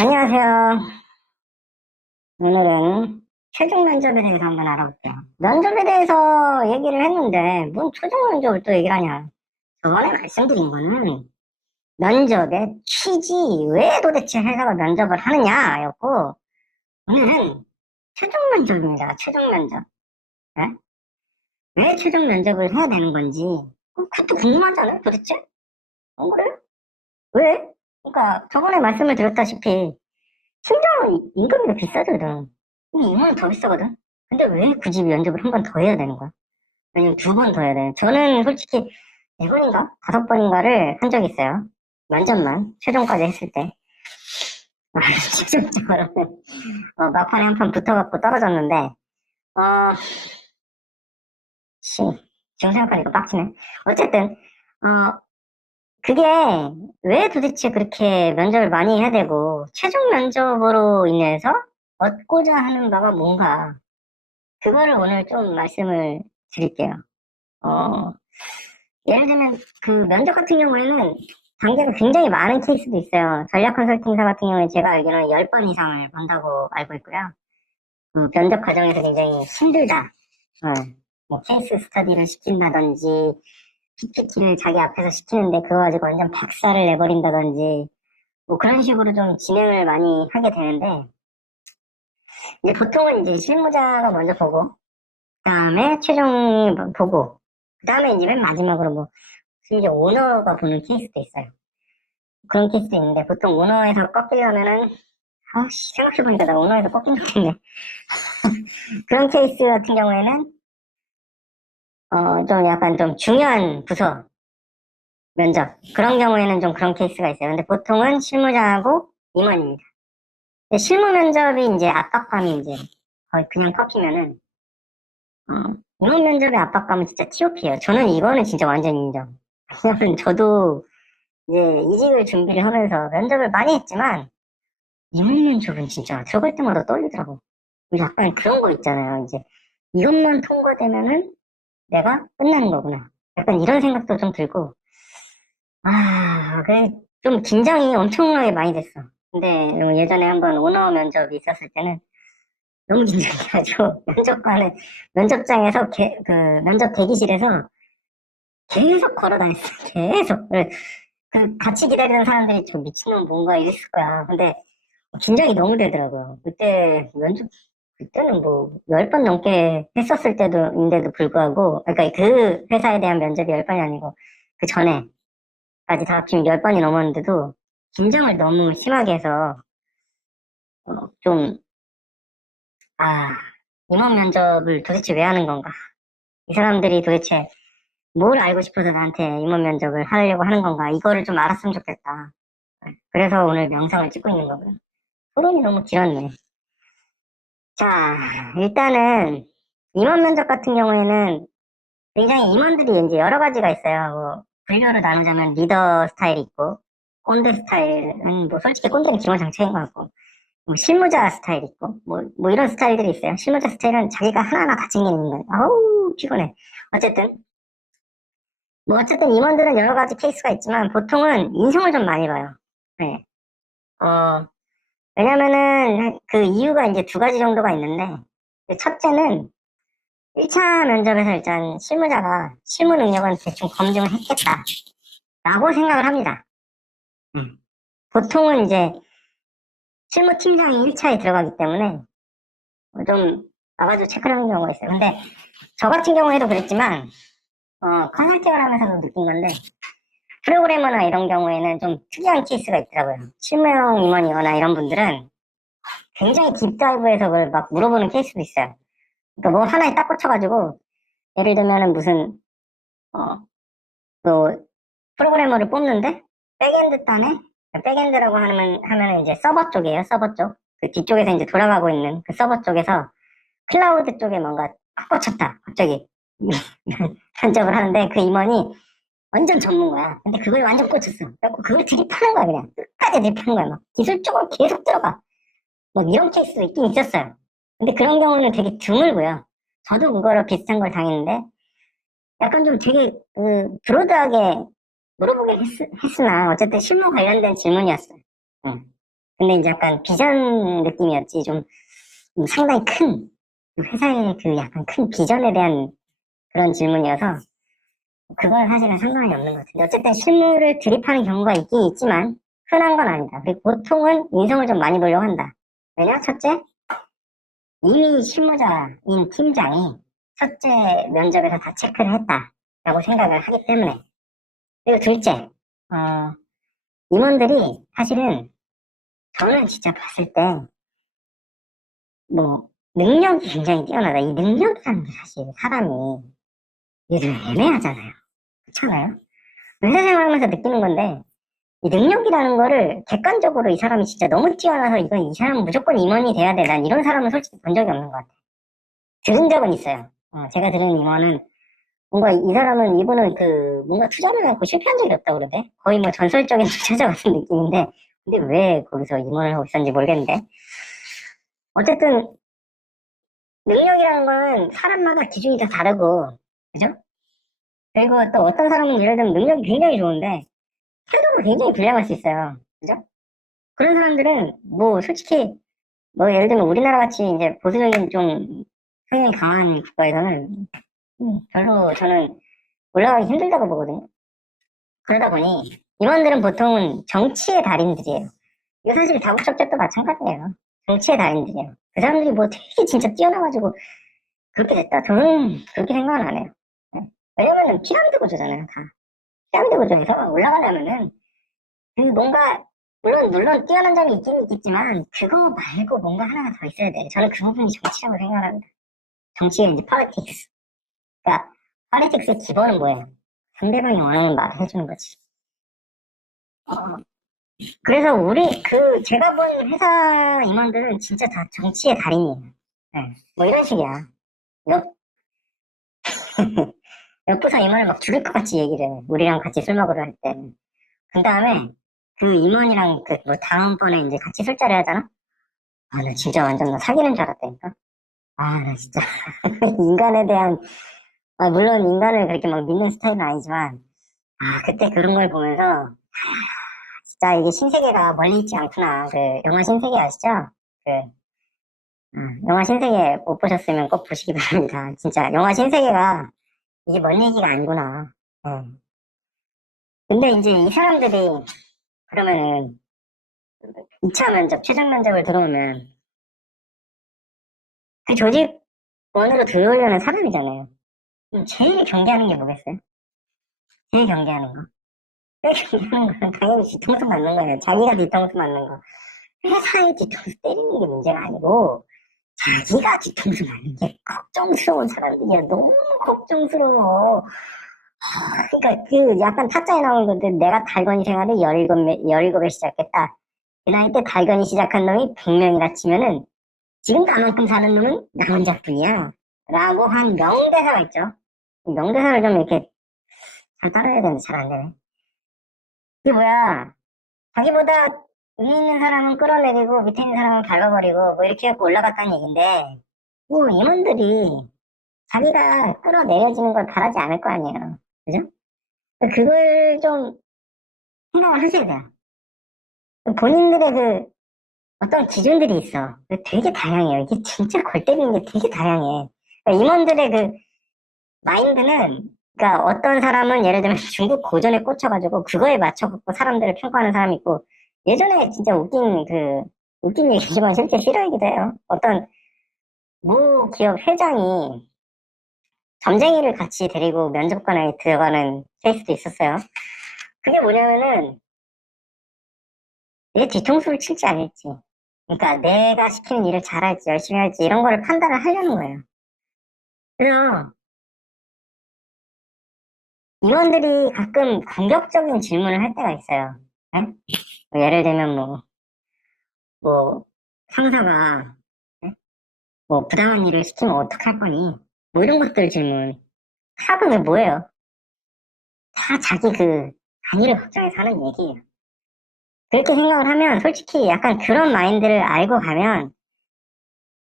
안녕하세요. 오늘은 최종 면접에 대해서 한번 알아볼게요. 면접에 대해서 얘기를 했는데, 뭔 최종 면접을 또 얘기를 하냐. 저번에 말씀드린 거는 면접의 취지, 왜 도대체 회사가 면접을 하느냐, 였고, 오늘은 최종 면접입니다. 최종 면접. 네? 왜 최종 면접을 해야 되는 건지, 그것도 궁금하잖아요, 도대체? 그래? 왜? 그러니까 저번에 말씀을 드렸다시피, 팀장은 임금이 더 비싸거든. 근데 이만원 더 비싸거든. 근데 왜 굳이 면접을 한 번 더 해야 되는 거야? 아니면 두 번 더 해야 돼? 저는 솔직히 네 번인가 다섯 번인가를 한 적이 있어요. 면접만 최종까지 했을 때. 아, 최종적으로 막판에 한 판 붙어갖고 떨어졌는데 씨, 지금 생각하니까 빡치네. 어쨌든 그게 왜 도대체 그렇게 면접을 많이 해야 되고 최종 면접으로 인해서 얻고자 하는 바가 뭔가 그거를 오늘 좀 말씀을 드릴게요. 어, 예를 들면 그 면접 같은 경우에는 단계가 굉장히 많은 케이스도 있어요. 전략 컨설팅사 같은 경우에 제가 알기로는 10번 이상을 본다고 알고 있고요. 면접 과정에서 굉장히 힘들다. 뭐 케이스 스터디를 시킨다든지 PPT를 자기 앞에서 시키는데 그거 가지고 완전 박살을 내버린다든지 뭐 그런 식으로 좀 진행을 많이 하게 되는데 이제 보통은 이제 실무자가 먼저 보고 그다음에 최종이 보고 그다음에 이제 맨 마지막으로 뭐 심지어 오너가 보는 케이스도 있어요. 그런 케이스도 있는데 보통 오너에서 꺾이려면은 아씨 생각해보니까 나 오너에서 꺾인 적 있네. 그런 케이스 같은 경우에는 좀 약간 좀 중요한 부서 면접 그런 경우에는 좀 그런 케이스가 있어요. 근데 보통은 실무자하고 임원입니다. 근데 실무 면접이 이제 압박감이 이제 거의 그냥 꺾이면은 임원 면접의 압박감은 진짜 TOP예요. 저는 이거는 진짜 완전 인정. 왜냐면 저도 이제 이직을 준비를 하면서 면접을 많이 했지만 임원 면접은 진짜 들어갈 때마다 떨리더라고. 약간 그런 거 있잖아요. 이제 이것만 통과되면은 내가 끝나는 거구나. 약간 이런 생각도 좀 들고 그래 좀 긴장이 엄청나게 많이 됐어. 근데 예전에 한번 오너 면접이 있었을 때는 너무 긴장해가지고 면접장에서 그 면접 대기실에서 계속 걸어다녔어. 계속. 그 같이 기다리는 사람들이 저 미친놈 뭔가 이랬을 거야. 근데 긴장이 너무 되더라고요. 그때는 뭐 10번 넘게 했었을 때도인데도 불구하고 그러니까 그 회사에 대한 면접이 10번이 아니고 그 전에까지 다 합치면 10번이 넘었는데도 긴장을 너무 심하게 해서 좀 아, 임원 면접을 도대체 왜 하는 건가? 이 사람들이 도대체 뭘 알고 싶어서 나한테 임원 면접을 하려고 하는 건가? 이거를 좀 알았으면 좋겠다. 그래서 오늘 영상을 찍고 있는 거고요. 토론이 너무 길었네. 자, 일단은 임원 면접 같은 경우에는 굉장히 임원들이 이제 여러 가지가 있어요. 뭐 분류로 나누자면 리더 스타일이 있고 꼰대 스타일은 뭐 솔직히 꼰대는 기본 장착인 것 같고 뭐 실무자 스타일이 있고 뭐 이런 스타일들이 있어요. 실무자 스타일은 자기가 하나하나 다 챙기는 거예요. 아우 피곤해. 어쨌든 어쨌든 임원들은 여러 가지 케이스가 있지만 보통은 인성을 좀 많이 봐요. 네. 왜냐면은 그 이유가 이제 두 가지 정도가 있는데 첫째는 1차 면접에서 일단 실무자가 실무 능력은 대충 검증을 했겠다라고 생각을 합니다. 보통은 이제 실무팀장이 1차에 들어가기 때문에 좀 나가지고 체크를 하는 경우가 있어요. 근데 저 같은 경우에도 그랬지만 컨설팅을 하면서도 느낀 건데 프로그래머나 이런 경우에는 좀 특이한 케이스가 있더라고요. 실무형 임원이거나 이런 분들은 굉장히 딥다이브해서 그걸 막 물어보는 케이스도 있어요. 그러니까 뭐 하나에 딱 꽂혀가지고 예를 들면은 무슨 뭐 프로그래머를 뽑는데 백엔드 단에 백엔드라고 하면은 이제 서버 쪽이에요. 서버 쪽. 그 뒤쪽에서 이제 돌아가고 있는 그 서버 쪽에서 클라우드 쪽에 뭔가 딱 꽂혔다. 갑자기 면접을 하는데 그 임원이 완전 전문가야. 근데 그걸 완전 꽂혔어. 그래갖고 그걸 드립하는 거야 그냥. 끝까지 드립하는 거야 막. 기술적으로 계속 들어가. 뭐 이런 케이스도 있긴 있었어요. 근데 그런 경우는 되게 드물고요. 저도 그거로 비슷한 걸 당했는데 약간 좀 되게 브로드하게 물어보긴 했으나 어쨌든 실무 관련된 질문이었어요. 응. 근데 이제 약간 비전 느낌이었지. 좀 상당히 큰, 회사의 그 약간 큰 비전에 대한 그런 질문이어서, 그건 사실은 상관이 없는 것 같은데. 어쨌든 실무를 드립하는 경우가 있긴 있지만, 흔한 건 아니다. 그리고 보통은 인성을 좀 많이 보려고 한다. 왜냐? 첫째, 이미 실무자인 팀장이 첫째 면접에서 다 체크를 했다라고 생각을 하기 때문에. 그리고 둘째, 임원들이 사실은 저는 진짜 봤을 때, 뭐, 능력이 굉장히 뛰어나다. 이 능력이라는 게 사실 사람이 요즘 애매하잖아요. 그렇잖아요? 회사 생활하면서 느끼는 건데, 이 능력이라는 거를 객관적으로 이 사람이 진짜 너무 뛰어나서 이건 이 사람은 무조건 임원이 돼야 돼. 난 이런 사람은 솔직히 본 적이 없는 것 같아요. 들은 적은 있어요. 제가 들은 임원은 뭔가 이 사람은 이분은 그 뭔가 투자를 해갖고 실패한 적이 없다고 그러대. 거의 뭐 전설적인 투자자 같은 느낌인데, 근데 왜 거기서 임원을 하고 있었는지 모르겠는데. 어쨌든 능력이라는 거는 사람마다 기준이 다 다르고, 그죠? 그리고 또 어떤 사람은 예를 들면 능력이 굉장히 좋은데 태도가 굉장히 불량할 수 있어요. 그죠? 그런 사람들은 뭐 솔직히 뭐 예를 들면 우리나라 같이 이제 보수적인 좀 성향이 강한 국가에서는 별로 저는 올라가기 힘들다고 보거든요. 그러다 보니 임원들은 보통은 정치의 달인들이에요. 이거 사실 다국적자도 마찬가지예요. 정치의 달인들이에요. 그 사람들이 뭐 되게 진짜 뛰어나가지고 그렇게 됐다. 저는 그렇게 생각은 안 해요. 네. 왜냐면은 피라미드 구조잖아요, 다. 피라미드 구조에서 올라가려면은 그 뭔가 물론 뛰어난 점이 있긴 있겠지만 그거 말고 뭔가 하나가 더 있어야 돼. 저는 그 부분이 정치라고 생각합니다. 정치가 이제 politics. 그러니까 politics의 기본은 뭐예요? 상대방이 원하는 말을 해주는 거지. 어, 그래서 제가 본 회사 임원들은 진짜 다 정치의 달인이에요. 네. 뭐 이런 식이야. 옆, 옆 부서 임원을 막 죽일 것 같이 얘기를 해. 우리랑 같이 술 먹으러 할 때. 그 다음에 그 임원이랑 그 뭐 다음번에 이제 같이 술자리 하잖아? 아, 나 진짜 완전 나 사귀는 줄 알았다니까? 아, 나 진짜 인간에 대한, 물론 인간을 그렇게 막 믿는 스타일은 아니지만, 그때 그런 걸 보면서 진짜 이게 신세계가 멀리 있지 않구나. 그 영화 신세계 아시죠? 그 영화 신세계 못 보셨으면 꼭 보시기 바랍니다. 진짜 영화 신세계가 이게 먼 얘기가 아니구나. 예. 근데 이제 이 사람들이 그러면은 2차 면접, 최종 면접을 들어오면 그 조직원으로 들어오려는 사람이잖아요. 그럼 제일 경계하는 게 뭐겠어요? 제일 경계하는 거. 제일 경계하는 건 당연히 뒤통수 맞는 거예요. 자기가 뒤통수 맞는 거. 회사의 뒤통수 때리는 게 문제가 아니고 자기가 뒤통수 맞는 게 걱정스러운 사람들이야. 너무 걱정스러워. 그러니까 그 약간 타짜에 나오는 건데 내가 달건이 생활을 17에 시작했다. 그 나이 때 달건이 시작한 놈이 100명이라 치면은 지금 나만큼 사는 놈은 나 혼자뿐이야. 라고 한 명대사가 있죠. 이 명대사를 좀 이렇게 잘 따라야 되는데 잘 안 되네. 이게 뭐야. 자기보다 위에 있는 사람은 끌어내리고 밑에 있는 사람은 밟아버리고 뭐 이렇게 해서 올라갔다는 얘기인데 뭐 임원들이 자기가 끌어내려지는 걸 바라지 않을 거 아니에요. 그죠? 그걸 좀 생각을 하셔야 돼요. 본인들의 그 어떤 기준들이 있어. 되게 다양해요. 이게 진짜 골 때리는 게 되게 다양해. 그러니까 임원들의 그 마인드는, 그러니까 어떤 사람은 예를 들면 중국 고전에 꽂혀가지고 그거에 맞춰갖고 사람들을 평가하는 사람이 있고, 예전에 진짜 웃긴 얘기지만 실제 싫어하기도 해요. 어떤 모 기업 회장이 점쟁이를 같이 데리고 면접관에 들어가는 케이스도 있었어요. 그게 뭐냐면은 내 뒤통수를 칠지 아닐지, 그러니까 내가 시키는 일을 잘할지 열심히 할지 이런 거를 판단을 하려는 거예요. 그래서 임원들이 가끔 공격적인 질문을 할 때가 있어요. 네? 뭐 예를 들면 뭐 상사가 네? 뭐 부당한 일을 시키면 어떡할 거니? 뭐 이런 것들 질문. 답은 왜 뭐예요? 다 자기 그 안위를 걱정해서 하는 얘기예요. 그렇게 생각을 하면 솔직히 약간 그런 마인드를 알고 가면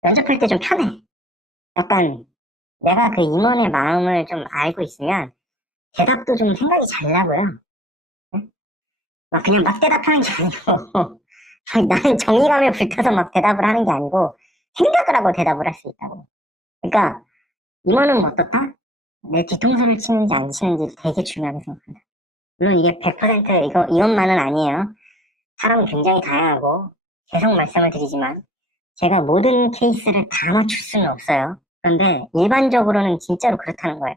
면접할 때 좀 편해. 약간 내가 그 임원의 마음을 좀 알고 있으면 대답도 좀 생각이 잘 나고요. 네? 막 그냥 막 대답하는 게 아니고 나는 정의감에 불타서 막 대답을 하는 게 아니고 생각을 하고 대답을 할 수 있다고. 그러니까 임원은 어떻다? 내 뒤통수를 치는지 안 치는지 되게 중요하게 생각한다. 물론 이게 100% 이것만은 아니에요. 사람은 굉장히 다양하고 계속 말씀을 드리지만 제가 모든 케이스를 다 맞출 수는 없어요. 그런데 일반적으로는 진짜로 그렇다는 거예요.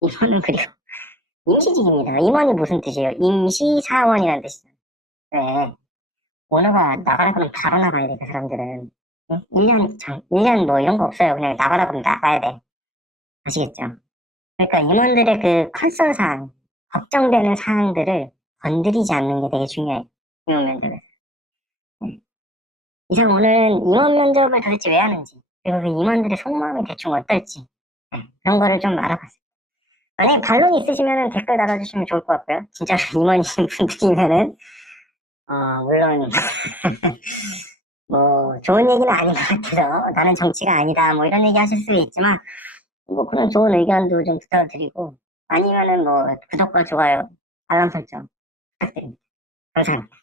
임원은 그리고 임시직입니다. 임원이 무슨 뜻이에요? 임시사원이라는 뜻이죠. 왜? 오너가 나가라 그러면 바로 나가야 돼, 그 사람들은. 응? 1년 뭐 이런 거 없어요. 그냥 나가라 그러면 나가야 돼. 아시겠죠? 그러니까 임원들의 그 컨선 사항, 걱정되는 사항들을 건드리지 않는 게 되게 중요해요. 임원 면접에서. 네. 이상 오늘은 임원 면접을 도대체 왜 하는지, 그리고 그 임원들의 속마음이 대충 어떨지, 네. 그런 거를 좀 알아봤어요. 만약에 반론이 있으시면 댓글 달아주시면 좋을 것 같고요. 진짜로 임원이신 분들이면은, 물론, 뭐, 좋은 얘기는 아닌 것 같아서, 나는 정치가 아니다, 뭐 이런 얘기 하실 수 있지만, 뭐 그런 좋은 의견도 좀 부탁을 드리고, 아니면은 뭐, 구독과 좋아요, 알람 설정 부탁드립니다. 감사합니다.